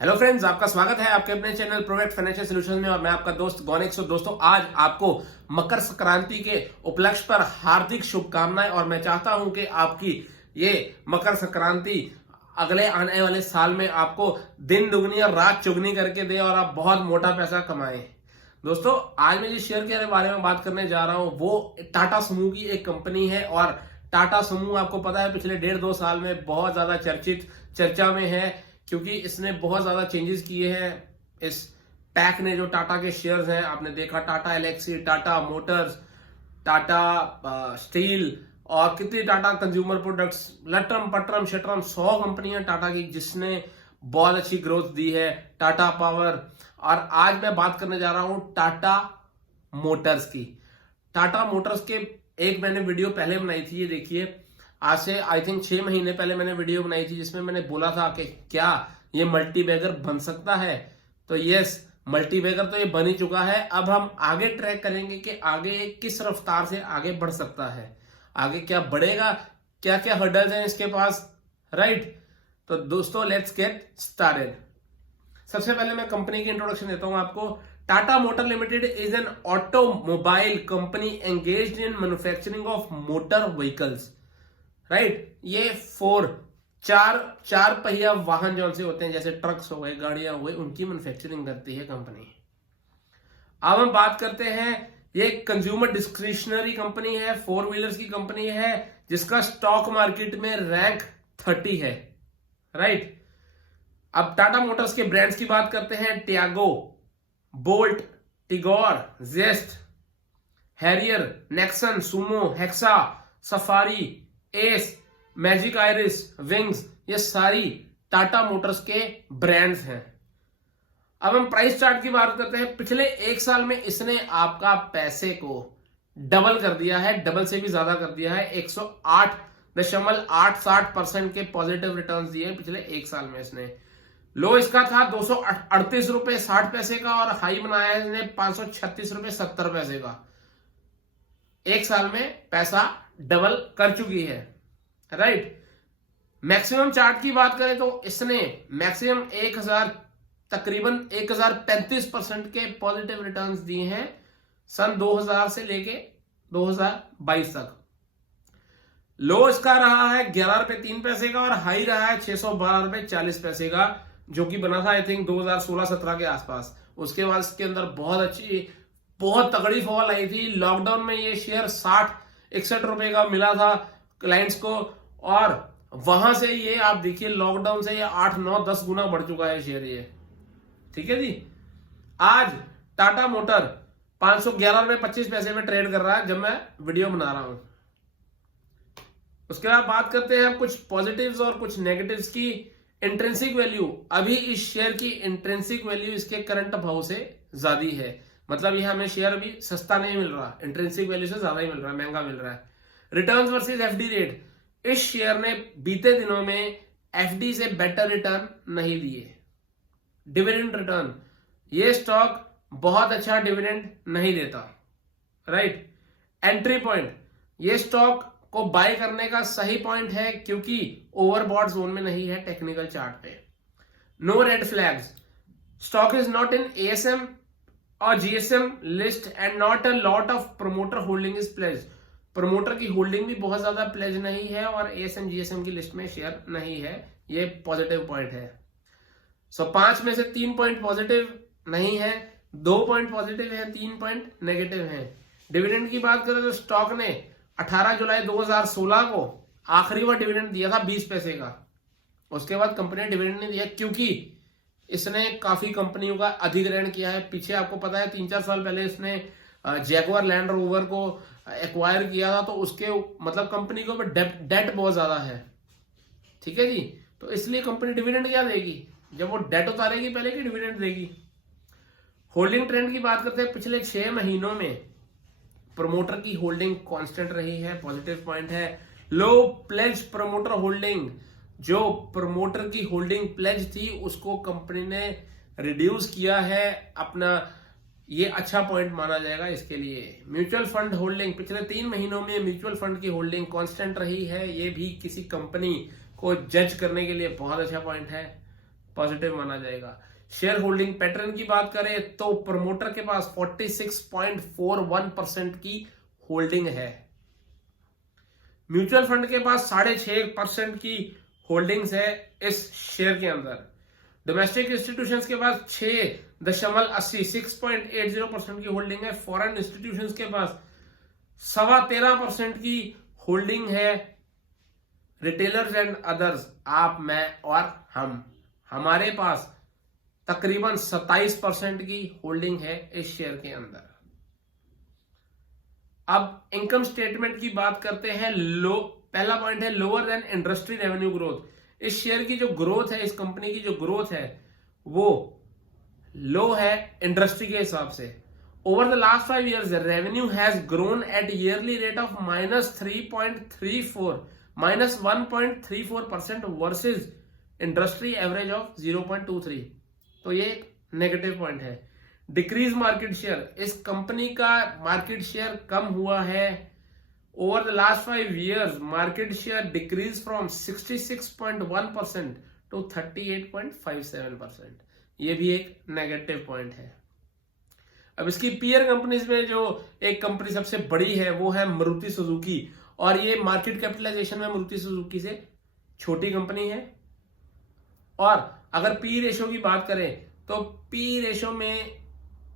Hello friends, आपका स्वागत है आपके अपने चैनल प्रोवेक्ट फाइनेंशियल सॉल्यूशंस में और मैं आपका दोस्त गौनिक। दोस्तों, आज आपको मकर संक्रांति के उपलक्ष्य पर हार्दिक शुभकामनाएं और मैं चाहता हूं कि आपकी ये मकर संक्रांति अगले आने वाले साल में आपको दिन दुगनी और रात चुगनी करके दे और आप बहुत मोटा पैसा कमाएं। दोस्तों, आज मैं जिस शेयर के बारे में बात करने जा रहा हूं वो टाटा समूह की एक कंपनी है और टाटा समूह आपको पता है पिछले 1.5-2 साल में बहुत ज्यादा चर्चा में है क्योंकि इसने बहुत ज्यादा चेंजेस किए हैं। इस पैक ने जो टाटा के शेयर्स हैं, आपने देखा टाटा एलेक्सी, टाटा मोटर्स, टाटा स्टील और कितनी टाटा कंज्यूमर प्रोडक्ट्स, लटरम पटरम शटरम 100 कंपनियां टाटा की जिसने बहुत अच्छी ग्रोथ दी है। टाटा पावर। और आज मैं बात करने जा रहा हूं टाटा मोटर्स की। टाटा मोटर्स के एक मैंने वीडियो पहले बनाई थी, ये देखिए, आज से आई थिंक 6 महीने पहले मैंने वीडियो बनाई थी जिसमें मैंने बोला था कि क्या ये मल्टीबैगर बन सकता है। तो यस, मल्टीबैगर तो ये बन ही चुका है। अब हम आगे ट्रैक करेंगे कि आगे ये किस रफ्तार से आगे बढ़ सकता है, आगे क्या बढ़ेगा, क्या क्या हर्डल्स हैं इसके पास, राइट। तो दोस्तों, लेट्स गेट स्टार्टेड। सबसे पहले मैं कंपनी की इंट्रोडक्शन देता हूं आपको। Tata motor limited is an automobile company engaged in manufacturing of motor vehicles, right. ये चार पहिया वाहन जो से होते हैं जैसे ट्रक्स हो गए, गाड़ियां हो गई, उनकी मैन्युफैक्चरिंग करती है कंपनी। अब हम बात करते हैं, ये कंज्यूमर डिस्क्रिशनरी कंपनी है, 4 व्हीलर्स की कंपनी है जिसका स्टॉक मार्केट में रैंक 30 है, राइट। अब टाटा मोटर्स के ब्रांड्स की बात करते हैं। Tiago, Bolt, Tigor, Zest, Harrier, Nexon, Sumo, Hexa, Safari, S, Magic Iris, Wings, ये सारी टाटा मोटर्स के ब्रांड्स हैं। अब हम प्राइस चार्ट की बात करते हैं। पिछले 1 साल में इसने आपका पैसे को डबल कर दिया है, डबल से भी ज्यादा कर दिया है। 108.87% के पॉजिटिव रिटर्न्स दिए पिछले 1 साल में इसने। लो इसका था 238 रुपए 60 पैसे का और हाई बनाया है इसने 536 रुपए 70 पैसे का। 1 साल में पैसा डबल कर चुकी है, राइट। मैक्सिमम चार्ट की बात करें तो इसने मैक्सिमम तकरीबन 1035% के पॉजिटिव रिटर्न्स दिए हैं सन 2000 से लेके 2022 तक। लो इसका रहा है 11 रुपए 3 पैसे का और हाई रहा है 612 रुपए 40 पैसे का, जो कि बना था आई थिंक 2016-17 के आसपास। उसके बाद इसके अंदर बहुत तगड़ी फॉल आई थी। लॉकडाउन में ये शेयर 60-61 रुपए का मिला था क्लाइंट्स को और वहां से ये आप देखिए लॉकडाउन से ये 8-9-10 गुना बढ़ चुका है शेयर ये, ठीक है जी। आज टाटा मोटर 511 रुपए 25 पैसे में ट्रेड कर रहा है जब मैं वीडियो बना रहा हूं। उसके बाद बात करते हैं हम कुछ पॉजिटिव्स और कुछ नेगेटिव्स की। इंट्रिंसिक वैल्यू, अभी इस शेयर की इंट्रिंसिक वैल्यू इसके करंट भाव से ज्यादा है, मतलब ये हमें शेयर अभी सस्ता नहीं मिल रहा, इंट्रिंसिक वैल्यू से ज्यादा ही मिल रहा है, महंगा मिल रहा है। रिटर्न्स वर्सेस एफडी रेट, इस शेयर ने बीते दिनों में एफडी से बेटर रिटर्न नहीं दिए। डिविडेंड रिटर्न, ये स्टॉक बहुत अच्छा डिविडेंड नहीं देता, राइट। एंट्री पॉइंट, ये स्टॉक को बाय करने का सही पॉइंट है क्योंकि ओवरबॉट जोन में नहीं है टेक्निकल चार्ट पे। No red flags, stock is not in ASM और GSM list and not a lot of promoter holding is pledge. Promoter की होल्डिंग भी बहुत ज्यादा प्लेज नहीं है और एएसएम जीएसएम की लिस्ट में शेयर नहीं है, ये पॉजिटिव पॉइंट है। सो 5 में से 3 पॉइंट पॉजिटिव नहीं है, 2 पॉइंट पॉजिटिव है, 3 पॉइंट नेगेटिव है। डिविडेंड की बात करें तो स्टॉक ने 18 जुलाई 2016 को आखिरी बार डिविडेंड दिया था 20 पैसे का। उसके बाद कंपनी ने डिविडेंड नहीं दिया क्योंकि इसने काफी कंपनियों का अधिग्रहण किया है। पीछे आपको पता है 3-4 साल पहले इसने जैगुआर लैंड रोवर को एक्वायर किया था, तो उसके मतलब कंपनी के ऊपर डेट बहुत ज्यादा है, ठीक है जी। तो इसलिए कंपनी डिविडेंड क्या देगी, जब वो डेट उतारेगी पहले की डिविडेंड देगी। होल्डिंग ट्रेंड की बात करते हैं, पिछले 6 महीनों में प्रोमोटर की होल्डिंग कांस्टेंट रही है, पॉजिटिव पॉइंट है। लो प्लेज प्रमोटर होल्डिंग, जो प्रमोटर की होल्डिंग प्लेज थी उसको कंपनी ने रिड्यूस किया है अपना, ये अच्छा पॉइंट माना जाएगा इसके लिए। म्यूचुअल फंड होल्डिंग, पिछले 3 महीनों में म्यूचुअल फंड की होल्डिंग कांस्टेंट रही है, ये भी किसी कंपनी को जज करने के लिए बहुत अच्छा पॉइंट है। पॉजिटिव माना जाएगा। शेयर होल्डिंग पैटर्न की बात करें तो प्रमोटर के पास 46.41% की होल्डिंग है। म्यूचुअल फंड के पास 6.5% की होल्डिंग्स है इस शेयर के अंदर। डोमेस्टिक इंस्टीट्यूशंस के पास 6.80% की होल्डिंग है। फॉरेन इंस्टीट्यूशंस के पास 13.25% की होल्डिंग है। रिटेलर्स एंड अदर्स, आप, मैं और हमारे पास तकरीबन 27% की होल्डिंग है इस शेयर के अंदर। अब इनकम स्टेटमेंट की बात करते हैं। पहला पॉइंट है lower than industry revenue growth. इस शेयर की जो ग्रोथ है, इस कंपनी की जो ग्रोथ है वो लो है इंडस्ट्री के हिसाब से। Over the last 5 years revenue has grown at yearly rate of -1.34% versus industry average of 0.23। तो ये एक नेगेटिव पॉइंट है। डिक्रीज मार्केट शेयर, इस कंपनी का मार्केट शेयर कम हुआ है। Over the last 5 years market share decrease from 66.1% to 38.57%। ये भी एक नेगेटिव पॉइंट है। अब इसकी पीयर कंपनीज में जो एक कंपनी सबसे बड़ी है वो है मारुति सुजुकी, और ये मार्केट कैपिटलाइजेशन में मारुति सुजुकी से छोटी कंपनी है। और अगर पी रेशो की बात करें तो पी रेशो में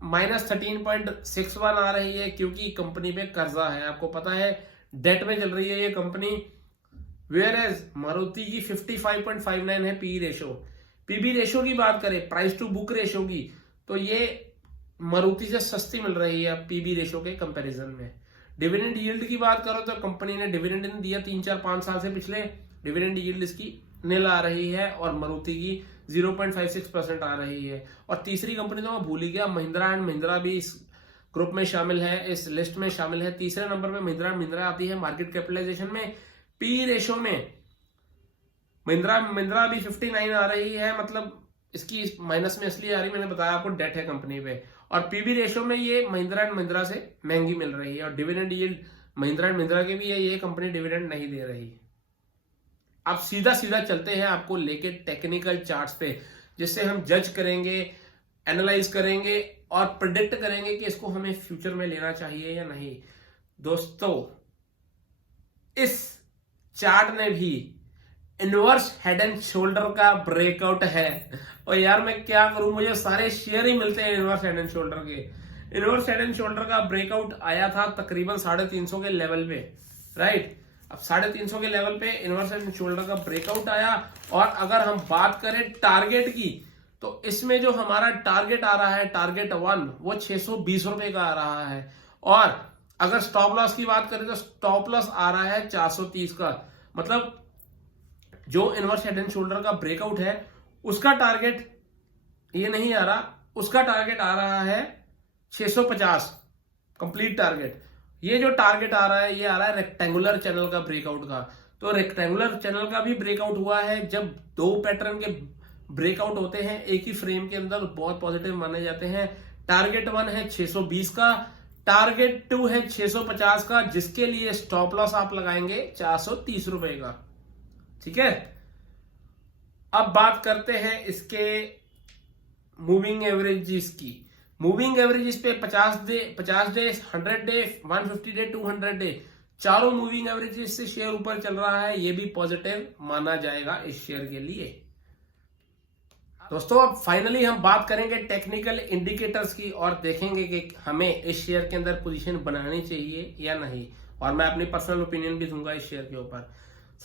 -13.61 आ रही है, क्योंकि कंपनी पे कर्जा है। आपको पता है डेट में चल रही है ये कंपनी। वेयर एज मारुति की 55.59 है पी रेशो। पीबी रेशो की बात करें, प्राइस टू बुक रेशो की, तो ये मारुति से सस्ती मिल रही है पीबी रेशो के कंपैरिजन में। डिविडेंड यील्ड की बात करो तो कंपनी ने डिविडेंड दिया 3-4-5 साल से, पिछले डिविडेंड यील्ड इसकी नील आ रही है और मारुति की 0.56% आ रही है। और तीसरी कंपनी तो मैं भूल ही गया, महिंद्रा एंड महिंद्रा भी इस ग्रुप में शामिल है, इस लिस्ट में शामिल है। तीसरे नंबर पे महिंद्रा एंड महिंद्रा आती है मार्केट कैपिटलाइजेशन में। पी रेशो में महिंद्रा भी 59 आ रही है, मतलब इसकी माइनस में इसलिए आ रही, मैंने बताया आपको डेट है कंपनी पे। और पीबी रेशो में ये महिंद्रा एंड महिंद्रा से महंगी मिल रही है। और dividend yield Mahindra and Mahindra के भी है, ये कंपनी डिविडेंड नहीं दे रही। अब सीधा चलते हैं आपको लेके टेक्निकल चार्ट्स पे, जिससे हम जज करेंगे, एनालाइज करेंगे और प्रिडिक्ट करेंगे कि इसको हमें फ्यूचर में लेना चाहिए या नहीं। दोस्तों, इस चार्ट में भी इनवर्स हेड एंड शोल्डर का ब्रेकआउट है। और यार मैं क्या करूं, मुझे सारे शेयर ही मिलते हैं इनवर्स हेड एंड शोल्डर के। इनवर्स हेड एंड शोल्डर का ब्रेकआउट आया था तकरीबन 350 के लेवल पे, राइट। अब 350 के लेवल पे इनवर्स हेड एंड शोल्डर का ब्रेकआउट आया। और अगर हम बात करें टारगेट की, तो इसमें जो हमारा टारगेट आ रहा है, टारगेट 1, वो 620 रुपए का आ रहा है। और अगर स्टॉप लॉस की बात करें तो स्टॉप लॉस आ रहा है 430 का। मतलब जो इनवर्स हेड एंड शोल्डर का ब्रेकआउट है उसका टारगेट ये नहीं आ रहा, उसका टारगेट आ रहा है 650 कंप्लीट टारगेट। ये जो टारगेट आ रहा है ये आ रहा है रेक्टेंगुलर चैनल का ब्रेकआउट का। तो रेक्टेंगुलर चैनल का भी ब्रेकआउट हुआ है। जब दो पैटर्न के ब्रेकआउट होते हैं एक ही फ्रेम के अंदर, बहुत पॉजिटिव माने जाते हैं। टारगेट 1 है 620 का, टारगेट 2 है 650 का, जिसके लिए स्टॉप लॉस आप लगाएंगे 430 रुपए का। ठीक है, अब बात करते हैं इसके मूविंग एवरेजेस की। मूविंग एवरेजेस पे 50 डे, 100 डे, 150 डे, 200 डे, चारों मूविंग एवरेजेस से शेयर ऊपर चल रहा है। ये भी पॉजिटिव माना जाएगा इस शेयर के लिए। दोस्तों, अब फाइनली हम बात करेंगे टेक्निकल इंडिकेटर्स की और देखेंगे कि हमें इस शेयर के अंदर पोजीशन बनानी चाहिए या नहीं। और मैं अपनी पर्सनल ओपिनियन भी दूंगा इस शेयर के ऊपर।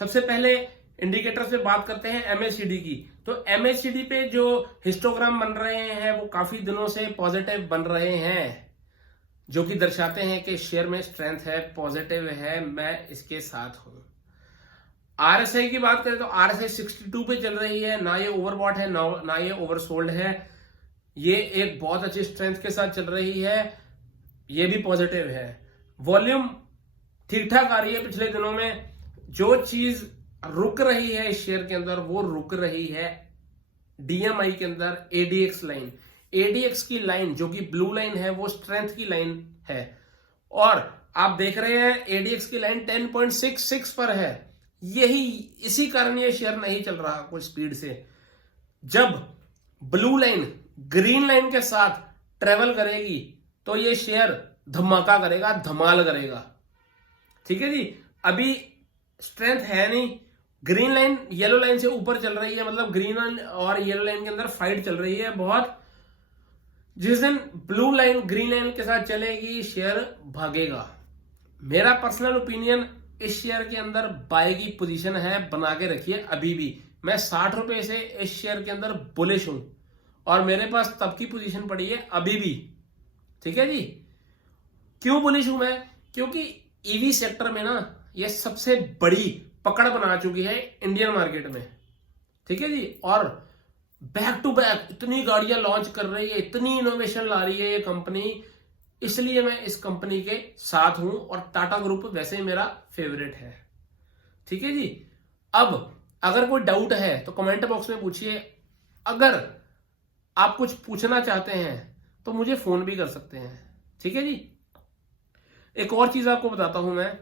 सबसे पहले इंडिकेटर्स पे बात करते हैं एमएसीडी की। तो एमएसीडी पे जो हिस्टोग्राम बन रहे हैं वो काफी दिनों से पॉजिटिव बन रहे हैं, जो कि दर्शाते हैं कि शेयर में स्ट्रेंथ है, पॉजिटिव है, मैं इसके साथ हूं। आरएसआई की बात करें तो आरएसआई 62 पे चल रही है, ना ये ओवरबॉट है ना ये ओवरसोल्ड है। ये एक बहुत अच्छी स्ट्रेंथ के साथ चल रही है, ये भी पॉजिटिव है। वॉल्यूम ठीक ठाक आ रही है पिछले दिनों में। जो चीज रुक रही है इस शेयर के अंदर वो रुक रही है डीएमआई के अंदर एडीएक्स लाइन। एडीएक्स की लाइन जो कि ब्लू लाइन है वो स्ट्रेंथ की लाइन है। और आप देख रहे हैं एडीएक्स की लाइन 10.66 पर है। इसी कारण ये शेयर नहीं चल रहा कोई स्पीड से। जब ब्लू लाइन ग्रीन लाइन के साथ ट्रेवल करेगी तो ये शेयर धमाका करेगा, धमाल करेगा। ठीक है जी। अभी स्ट्रेंथ है नहीं, ग्रीन लाइन येलो लाइन से ऊपर चल रही है, मतलब ग्रीन और येलो लाइन के अंदर फाइट चल रही है बहुत। जिस दिन ब्लू लाइन ग्रीन लाइन के साथ चलेगी शेयर भागेगा। मेरा पर्सनल ओपिनियन, इस शेयर के अंदर बाय की पोजीशन है, बना के रखिए अभी भी। मैं 60 रुपए से इस शेयर के अंदर बुलिश हूं और मेरे पास तब की पोजीशन पड़ी है अभी भी। ठीक है जी। क्यों बुलिश हूं मैं? क्योंकि ईवी सेक्टर में ना ये सबसे बड़ी पकड़ बना चुकी है इंडियन मार्केट में। ठीक है जी। और बैक टू बैक इतनी गाड़ियां लॉन्च कर रही है, इतनी इनोवेशन ला रही है ये कंपनी, इसलिए मैं इस कंपनी के साथ हूं और टाटा ग्रुप वैसे ही मेरा फेवरेट है। ठीक है जी। अब अगर कोई डाउट है तो कमेंट बॉक्स में पूछिए। अगर आप कुछ पूछना चाहते हैं तो मुझे फोन भी कर सकते हैं। ठीक है जी। एक और चीज आपको बताता हूं मैं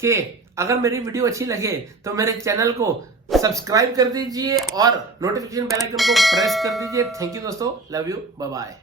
कि अगर मेरी वीडियो अच्छी लगे तो मेरे चैनल को सब्सक्राइब कर दीजिए और नोटिफिकेशन बेल आइकन को प्रेस कर दीजिए। थैंक यू दोस्तों, लव यू, बाय बाय।